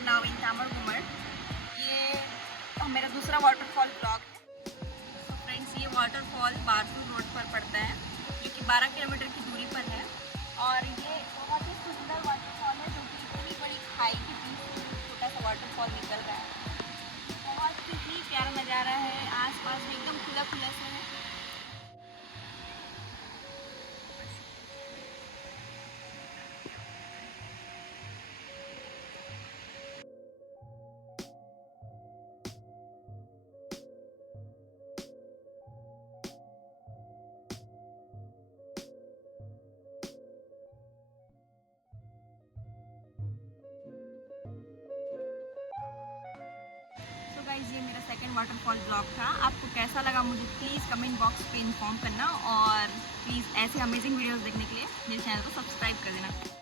Are now in तामरगुमर। ये मेरा दूसरा वाटरफॉल ब्लॉग है। तो फ्रेंड्स, ये वाटरफॉल बारसूर रोड पर पड़ता है, जो कि 12 किलोमीटर की दूरी पर है। और ये बहुत ही सुंदर वाटरफॉल है, जो कि इतनी बड़ी खाई के बीच से छोटा सा वाटरफॉल निकल रहा है। बहुत ही प्यारा नज़ारा है, आसपास भी एकदम खुला खुला सा है। तो गाइज़, ये मेरा सेकंड वाटरफॉल ब्लॉग था। आपको कैसा लगा मुझे प्लीज़ कमेंट बॉक्स पे इन्फॉर्म करना, और प्लीज़ ऐसे अमेजिंग वीडियोस देखने के लिए मेरे चैनल को सब्सक्राइब कर देना।